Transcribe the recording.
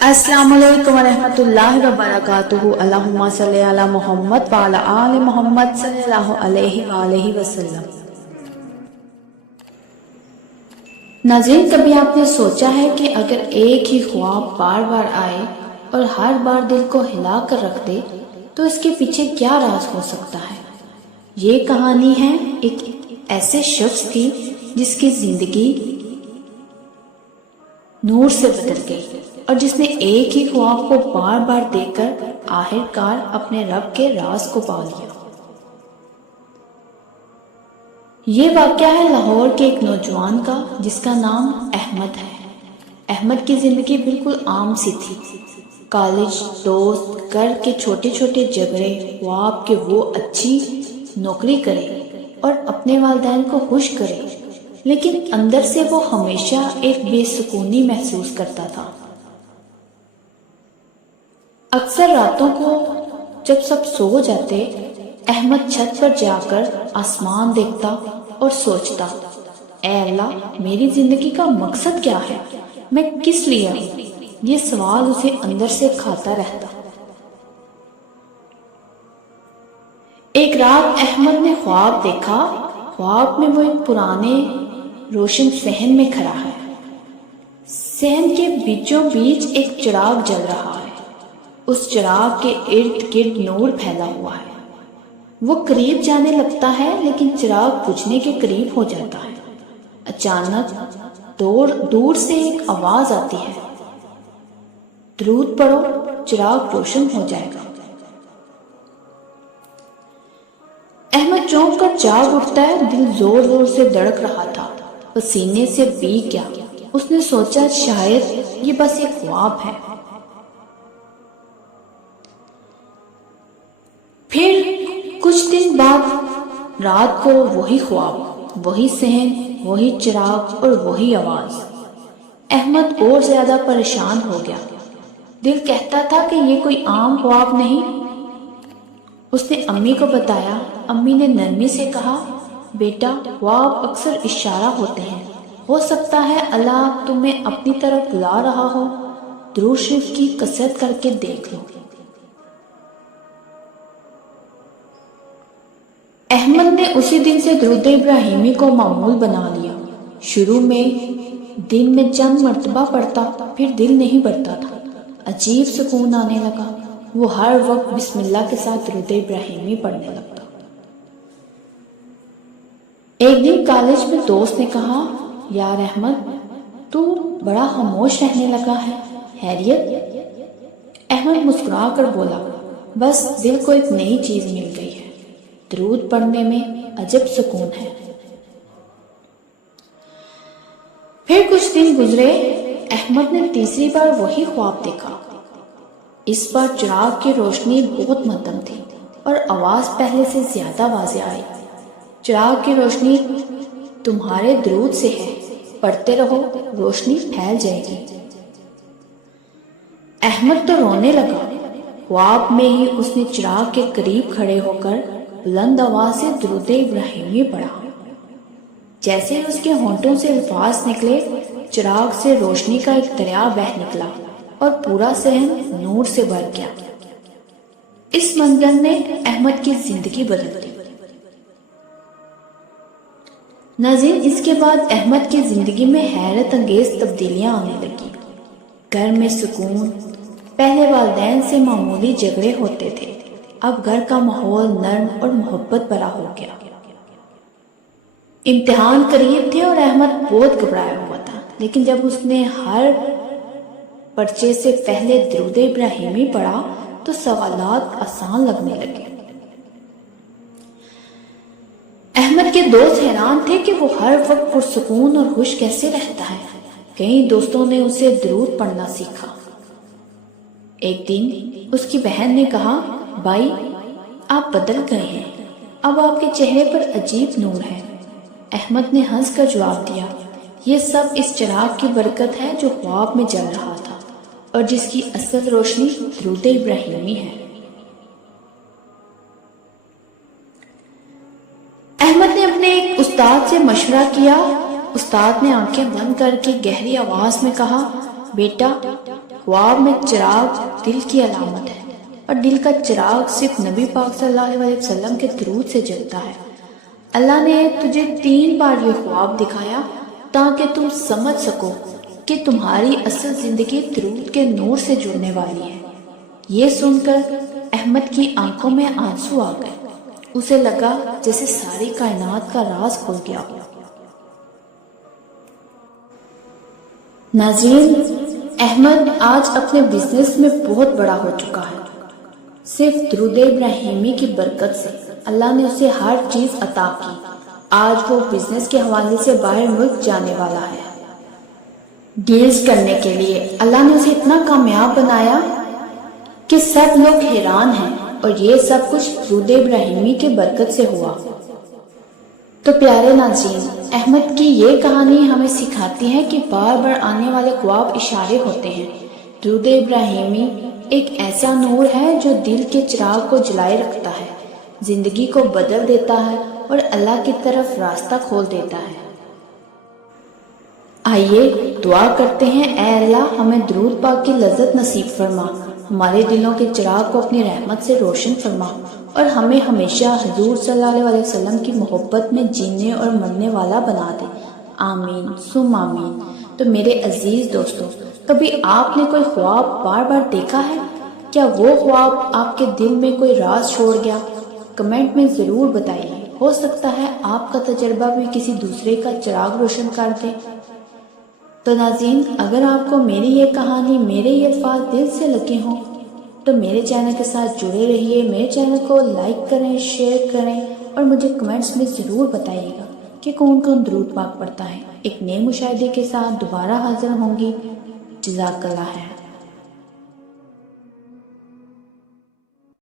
السلام علیکم ورحمۃ اللہ وبرکاتہ۔ اللہم صلی علی محمد وعلی آل محمد صلی اللہ علیہ وآلہ وسلم۔ ناظرین، کبھی آپ نے سوچا ہے کہ اگر ایک ہی خواب بار بار آئے اور ہر بار دل کو ہلا کر رکھ دے تو اس کے پیچھے کیا راز ہو سکتا ہے؟ یہ کہانی ہے ایک ایسے شخص کی جس کی زندگی نور سے بدل گئی اور جس نے ایک ہی خواب کو بار بار دیکھ کر آخرکار اپنے رب کے راز کو پا لیا۔ یہ واقعہ ہے لاہور کے ایک نوجوان کا جس کا نام احمد ہے۔ احمد کی زندگی بالکل عام سی تھی۔ کالج، دوست، گھر کے چھوٹے چھوٹے جھگڑے، خواب کہ وہ اچھی نوکری کرے اور اپنے والدین کو خوش کرے، لیکن اندر سے وہ ہمیشہ ایک بے سکونی محسوس کرتا تھا۔ اکثر راتوں کو جب سب سو جاتے، احمد چھت پر جا کر آسمان دیکھتا اور سوچتا، اے اللہ، میری زندگی کا مقصد کیا ہے؟ میں کس لیے ہوں؟ یہ سوال اسے اندر سے کھاتا رہتا۔ ایک رات احمد نے خواب دیکھا۔ خواب میں وہ ایک پرانے روشن صحن میں کھڑا ہے۔ صحن کے بیچوں بیچ ایک چراغ جل رہا ہے۔ اس چراغ کے ارد گرد نور پھیلا ہوا ہے۔ وہ قریب جانے لگتا ہے لیکن چراغ بجھنے کے قریب ہو جاتا ہے۔ اچانک دور سے ایک آواز آتی ہے، درود پڑھو، چراغ روشن ہو جائے گا۔ احمد چونک کر جاگ اٹھتا ہے۔ دل زور زور سے دھڑک رہا تھا، پسینے سے بھیگ گیا۔ اس نے سوچا شاید یہ بس ایک خواب ہے۔ پھر کچھ دن بعد رات کو وہی خواب، وہی صحن، وہی چراغ اور وہی آواز۔ احمد اور زیادہ پریشان ہو گیا۔ دل کہتا تھا کہ یہ کوئی عام خواب نہیں۔ اس نے امی کو بتایا۔ امی نے نرمی سے کہا، بیٹا، خواب اکثر اشارہ ہوتے ہیں، ہو سکتا ہے اللہ تمہیں اپنی طرف بلا رہا ہو، درود شریف کی کثرت کر کے دیکھ لو۔ احمد نے اسی دن سے درود ابراہیمی کو معمول بنا لیا۔ شروع میں دن میں چند مرتبہ پڑھتا، پھر دل نہیں بھرتا تھا، عجیب سکون آنے لگا۔ وہ ہر وقت بسم اللہ کے ساتھ درود ابراہیمی پڑھنے لگتا۔ ایک دن کالج میں دوست نے کہا، یار احمد، تو بڑا خاموش رہنے لگا ہے، خیریت؟ احمد مسکرا کر بولا، بس دل کو ایک نئی چیز مل گئی ہے، درود پڑھنے میں عجب سکون ہے۔ پھر کچھ دن گزرے۔ احمد نے تیسری بار وہی خواب دیکھا۔ اس بار چراغ کی روشنی بہت مدھم تھی اور آواز پہلے سے زیادہ واضح آئی، چراغ کی روشنی تمہارے درود سے ہے، پڑھتے رہو، روشنی پھیل جائے گی۔ احمد تو رونے لگا۔ خواب میں ہی اس نے چراغ کے قریب کھڑے ہو کر بلند آواز سے درود ابراہیمی پڑھا۔ جیسے اس کے ہونٹوں سے الفاظ نکلے، چراغ سے روشنی کا ایک دریا بہہ نکلا اور پورا صحن نور سے بھر گیا۔ اس منظر نے احمد کی زندگی بدل دی۔ ناظرین، اس کے بعد احمد کی زندگی میں حیرت انگیز تبدیلیاں آنے لگی۔ گھر میں سکون، پہلے والدین سے معمولی جھگڑے ہوتے تھے، اب گھر کا ماحول نرم اور محبت بھرا ہو گیا۔ امتحان قریب تھے اور احمد بہت گھبرایا ہوا تھا، لیکن جب اس نے ہر پرچے سے پہلے درود ابراہیمی پڑھا تو سوالات آسان لگنے لگے۔ احمد کے دوست حیران تھے کہ وہ ہر وقت پرسکون اور خوش کیسے رہتا ہے۔ کئی دوستوں نے اسے درود پڑھنا سیکھا۔ ایک دن اس کی بہن نے کہا، بھائی، آپ بدل گئے ہیں، اب آپ کے چہرے پر عجیب نور ہے۔ احمد نے ہنس کر جواب دیا، یہ سب اس چراغ کی برکت ہے جو خواب میں جل رہا تھا اور جس کی اصل روشنی درود ابراہیمی ہے۔ احمد نے اپنے ایک استاد سے مشورہ کیا۔ استاد نے آنکھیں بند کر کے گہری آواز میں کہا، بیٹا، خواب میں چراغ دل کی علامت ہے، اور دل کا چراغ صرف نبی پاک صلی اللہ علیہ وسلم کے درود سے جلتا ہے۔ اللہ نے تجھے 3 بار یہ خواب دکھایا تاکہ تم سمجھ سکو کہ تمہاری اصل زندگی درود کے نور سے جڑنے والی ہے۔ یہ سن کر احمد کی آنکھوں میں آنسو آ گئے۔ اسے لگا جیسے ساری کائنات کا راز کھل گیا ہو۔ ناظرین، احمد آج اپنے بزنس میں بہت بڑا ہو چکا ہے۔ صرف درود ابراہیمی کی برکت سے اللہ نے اسے ہر چیز عطا کی۔ آج وہ بزنس کے حوالے سے باہر ملک جانے والا ہے۔ ڈیلز کرنے کے لیے اللہ نے اسے اتنا کامیاب بنایا کہ سب لوگ حیران ہیں، اور یہ سب کچھ درود ابراہیمی کی برکت سے ہوا۔ تو پیارے ناظرین، احمد کی یہ کہانی ہمیں سکھاتی ہے کہ بار بار آنے والے خواب اشارے ہوتے ہیں۔ درود ابراہیمی ایک ایسا نور ہے جو دل کے چراغ کو جلائے رکھتا ہے، زندگی کو بدل دیتا ہے اور اللہ کی طرف راستہ کھول دیتا ہے۔ آئیے دعا کرتے ہیں، اے اللہ ہمیں درود پاک کی لذت نصیب فرما، ہمارے دلوں کے چراغ کو اپنی رحمت سے روشن فرما، اور ہمیں ہمیشہ حضور صلی اللہ علیہ وسلم کی محبت میں جینے اور مرنے والا بنا دے۔ آمین ثم آمین۔ تو میرے عزیز دوستو، کبھی آپ نے کوئی خواب بار بار دیکھا ہے؟ کیا وہ خواب آپ کے دل میں کوئی راز چھوڑ گیا؟ کمنٹ میں ضرور بتائیے، ہو سکتا ہے آپ کا تجربہ بھی کسی دوسرے کا چراغ روشن کر دے۔ تو ناظرین، اگر آپ کو میری یہ کہانی، میرے یہ الفاظ دل سے لگے ہوں تو میرے چینل کے ساتھ جڑے رہیے۔ میرے چینل کو لائک کریں، شیئر کریں، اور مجھے کمنٹس میں ضرور بتائیے گا کہ کون کون درود پاک پڑھتا ہے۔ ایک نئے مشاہدے کے ساتھ دوبارہ حاضر ہوں گی۔ جزاک اللہ خیر۔